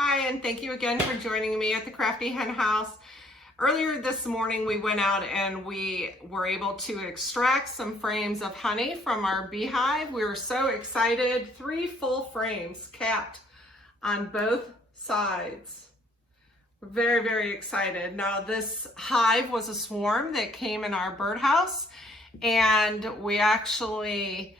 Hi, and thank you again for joining me at the Crafty Hen House. Earlier this morning, we went out and we were able to extract some frames of honey from our beehive. We were so excited. 3 full frames capped on both sides. We're very, very excited. Now, this hive was a swarm that came in our birdhouse, and we actually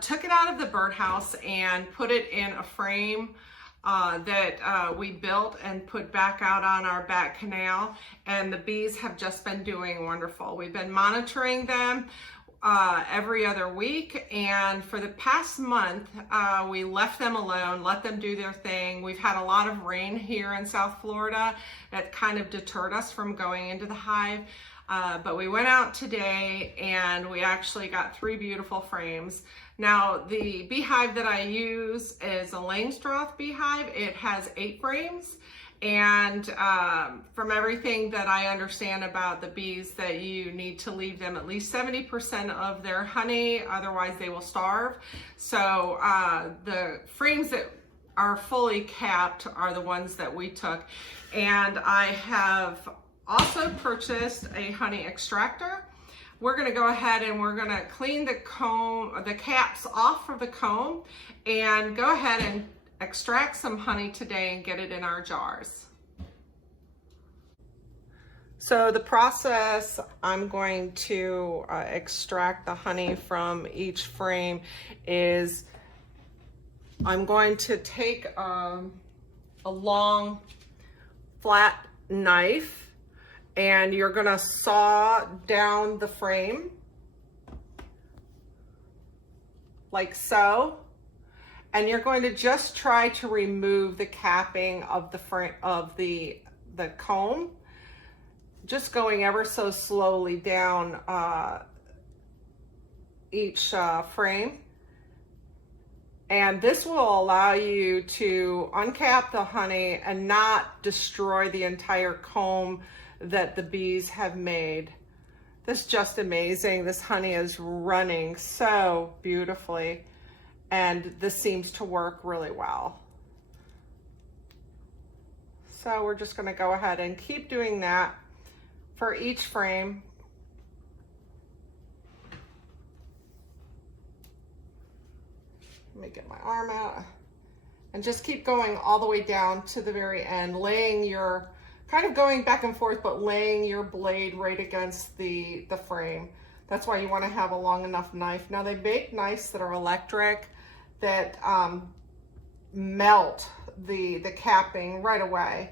took it out of the birdhouse and put it in a frame that we built and put back out on our back canal, and the bees have just been doing wonderful. We've been monitoring them every other week, and for the past month we left them alone, let them do their thing. We've had a lot of rain here in South Florida that kind of deterred us from going into the hive, but we went out today and we actually got 3 beautiful frames. Now, the beehive that I use is a Langstroth beehive. It has 8 frames, and from everything that I understand about the bees, that you need to leave them at least 70% of their honey, otherwise they will starve. So the frames that are fully capped are the ones that we took, and I have also purchased a honey extractor. We're gonna go ahead and we're gonna clean the comb, the caps off of the comb, and go ahead and extract some honey today and get it in our jars. So the process, I'm going to extract the honey from each frame is I'm going to take a long flat knife, and you're gonna saw down the frame like so, and you're going to just try to remove the capping of the frame of the comb, just going ever so slowly down each frame. And this will allow you to uncap the honey and not destroy the entire comb that the bees have made. This is just amazing. This honey is running so beautifully, and this seems to work really well. So we're just going to go ahead and keep doing that for each frame. Let me get my arm out, and just keep going all the way down to the very end, laying your, kind of going back and forth, but laying your blade right against the frame. That's why you want to have a long enough knife. Now, they make knives that are electric that melt the capping right away.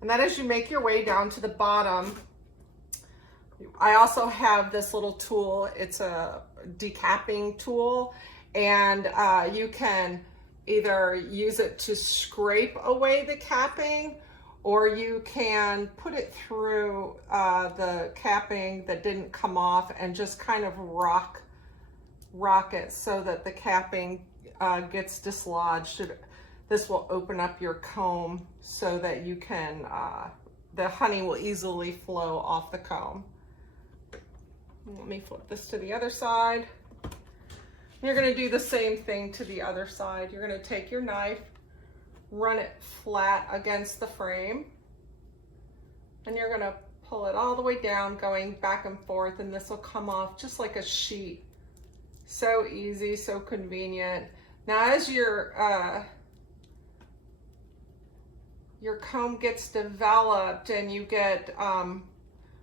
And then as you make your way down to the bottom, I also have this little tool. It's a decapping tool, and you can either use it to scrape away the capping, or you can put it through the capping that didn't come off and just kind of rock it so that the capping gets dislodged. This will open up your comb so that you can, the honey will easily flow off the comb. Let me flip this to the other side. You're going to do the same thing to the other side. You're going to take your knife, run it flat against the frame, and you're going to pull it all the way down, going back and forth, and this will come off just like a sheet. So easy, so convenient. Now, as your comb gets developed and you get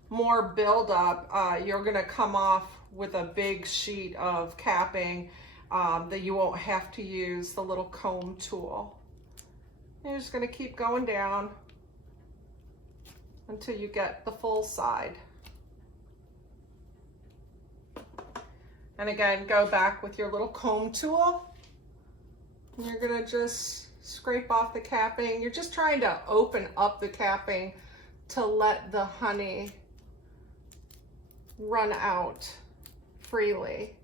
more buildup, you're going to come off with a big sheet of capping that you won't have to use the little comb tool. You're just going to keep going down until you get the full side. And again, go back with your little comb tool. And you're going to just scrape off the capping. You're just trying to open up the capping to let the honey run out freely.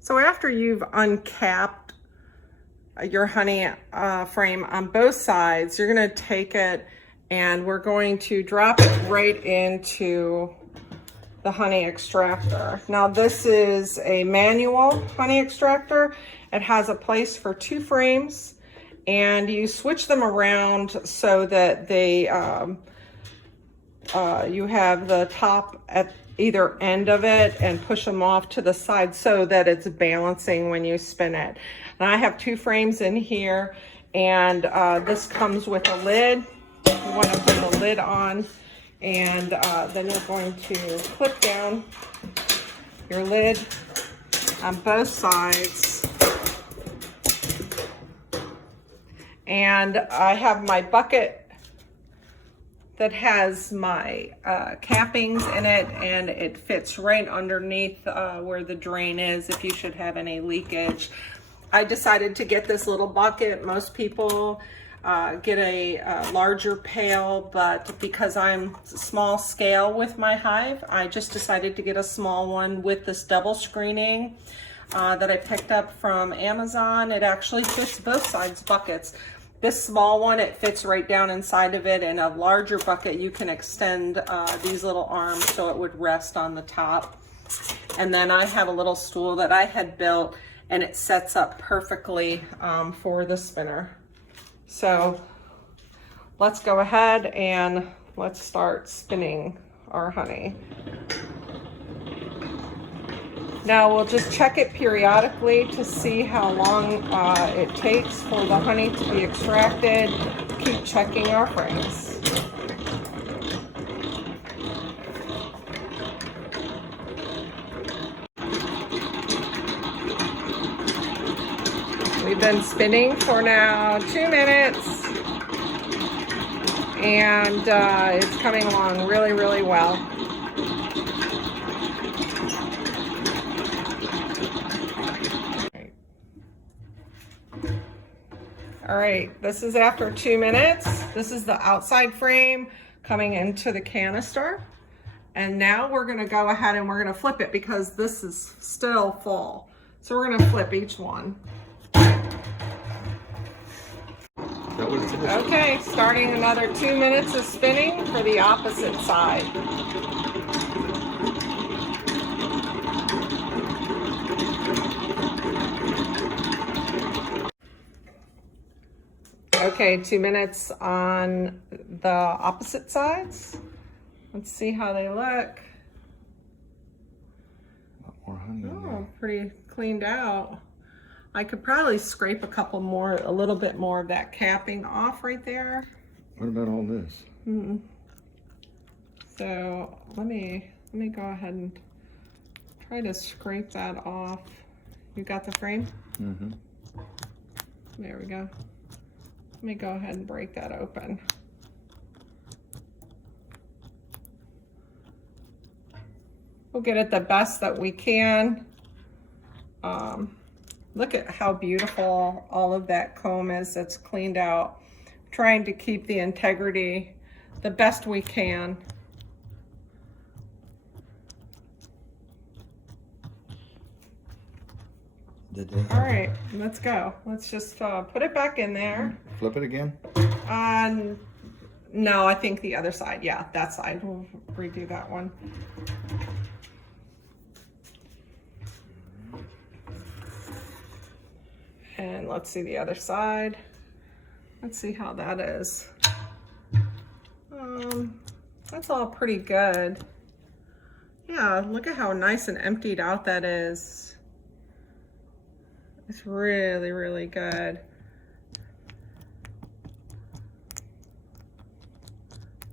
So after you've uncapped your honey frame on both sides, you're gonna take it and we're going to drop it right into the honey extractor. Now this is a manual honey extractor. It has a place for 2 frames, and you switch them around so that they, you have the top at either end of it and push them off to the side so that it's balancing when you spin it. And I have 2 frames in here, and this comes with a lid. You want to put the lid on, and then you're going to clip down your lid on both sides. And I have my bucket that has my cappings in it, and it fits right underneath where the drain is if you should have any leakage. I decided to get this little bucket. Most people get a larger pail, but because I'm small scale with my hive, I just decided to get a small one with this double screening that I picked up from Amazon. It actually fits both sides buckets. This small one, it fits right down inside of it. In a larger bucket, you can extend these little arms so it would rest on the top. And then I have a little stool that I had built, and it sets up perfectly for the spinner. So let's go ahead and let's start spinning our honey. Now we'll just check it periodically to see how long it takes for the honey to be extracted. Keep checking our frames. We've been spinning for now 2 minutes, and it's coming along really, really well. All right, this is after 2 minutes. This is the outside frame coming into the canister. And now we're gonna go ahead and we're gonna flip it because this is still full. So we're gonna flip each one. Okay, starting another 2 minutes of spinning for the opposite side. Okay, 2 minutes on the opposite sides. Let's see how they look. A lot more honey in there. Oh, pretty cleaned out. I could probably scrape a little bit more of that capping off right there. What about all this? So let me go ahead and try to scrape that off. You got the frame? Mm-hmm. There we go. Let me go ahead and break that open. We'll get it the best that we can. Look at how beautiful all of that comb is that's cleaned out. Trying to keep the integrity the best we can. All right, let's go. Let's just put it back in there. Flip it again? No, I think the other side. Yeah, that side. We'll redo that one. And let's see the other side. Let's see how that is. That's all pretty good. Yeah, look at how nice and emptied out that is. It's really, really good.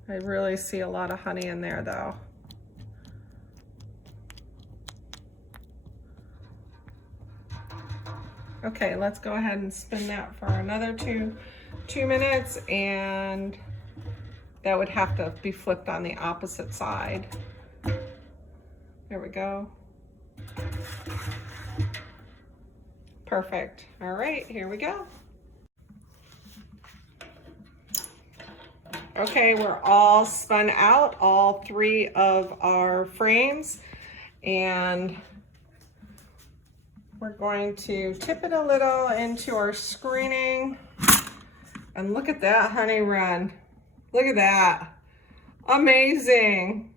I really see a lot of honey in there though. Okay, let's go ahead and spin that for another two minutes, and that would have to be flipped on the opposite side. There we go. Perfect. All right, here we go. Okay, we're all spun out, all 3 of our frames, and We're going to tip it a little into our screening. And look at that honey run. Look at that. Amazing.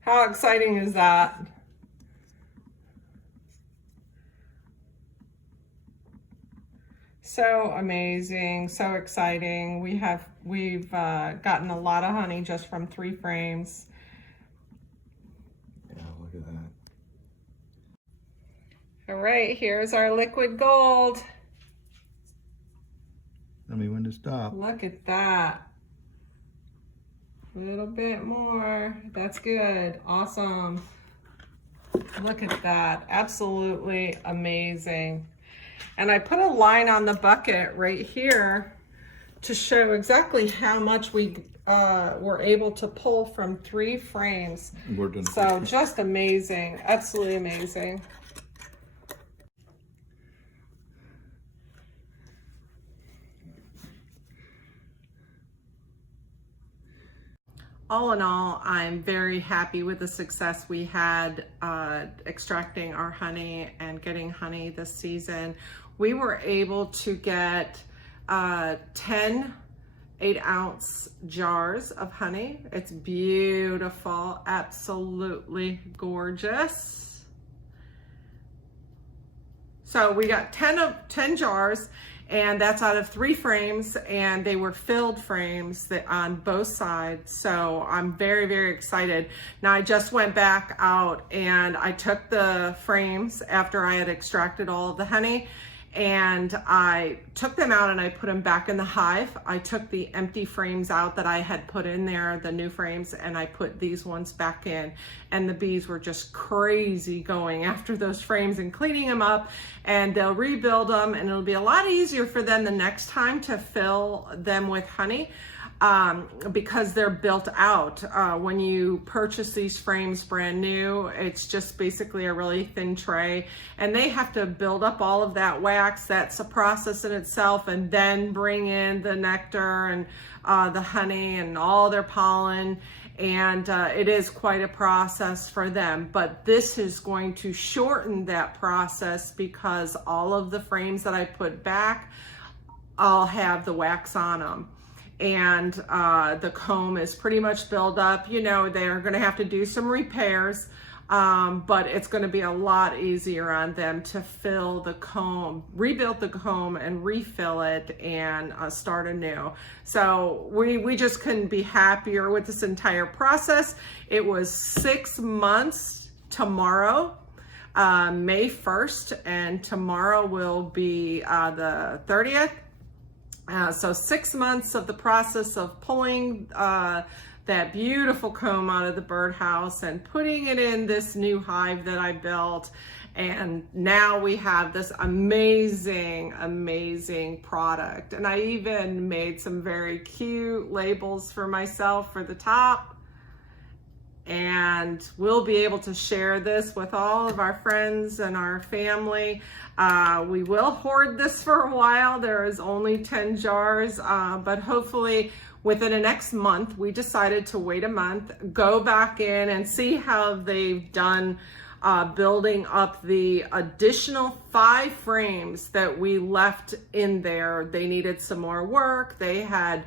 How exciting is that? So amazing, so exciting. We've gotten a lot of honey just from 3 frames. Yeah, look at that. All right, here's our liquid gold. Tell me when to stop. Look at that. A little bit more. That's good. Awesome. Look at that. Absolutely amazing. And I put a line on the bucket right here to show exactly how much we were able to pull from 3 frames. We're done. So just amazing. Absolutely amazing. All in all, I'm very happy with the success we had extracting our honey and getting honey this season. We were able to get 10 8-ounce jars of honey. It's beautiful, absolutely gorgeous. So we got 10 jars, and that's out of 3 frames, and they were filled frames on both sides. So I'm very, very excited. Now I just went back out and I took the frames after I had extracted all of the honey, and I took them out and I put them back in the hive. I took the empty frames out that I had put in there, the new frames, and I put these ones back in. And the bees were just crazy going after those frames and cleaning them up, and they'll rebuild them, and it'll be a lot easier for them the next time to fill them with honey. Because they're built out. When you purchase these frames brand new, it's just basically a really thin tray, and they have to build up all of that wax. That's a process in itself, and then bring in the nectar and the honey and all their pollen, and it is quite a process for them. But this is going to shorten that process because all of the frames that I put back, I'll have the wax on them. And the comb is pretty much built up. You know, they're going to have to do some repairs, but it's going to be a lot easier on them to fill the comb, rebuild the comb and refill it and start anew. So we just couldn't be happier with this entire process. It was 6 months tomorrow, May 1st, and tomorrow will be the 30th. So 6 months of the process of pulling that beautiful comb out of the birdhouse and putting it in this new hive that I built. And now we have this amazing, amazing product. And I even made some very cute labels for myself for the top. And we'll be able to share this with all of our friends and our family. We will hoard this for a while. There is only 10 jars, but hopefully within the next month. We decided to wait a month, go back in and see how they've done building up the additional 5 frames that we left in there. They needed some more work. They had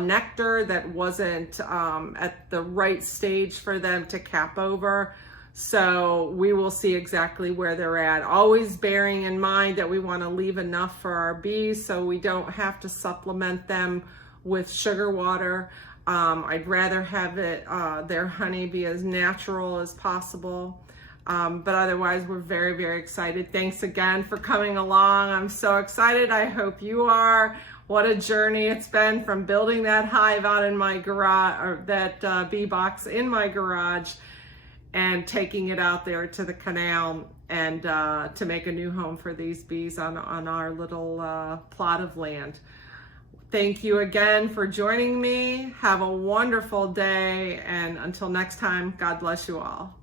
nectar that wasn't at the right stage for them to cap over. So we will see exactly where they're at, always bearing in mind that we want to leave enough for our bees so we don't have to supplement them with sugar water. I'd rather have it their honey be as natural as possible. But otherwise, we're very, very excited. Thanks again for coming along. I'm so excited. I hope you are. What a journey it's been from building that hive out in my garage, or that bee box in my garage, and taking it out there to the canal and to make a new home for these bees on our little plot of land. Thank you again for joining me. Have a wonderful day, and until next time, God bless you all.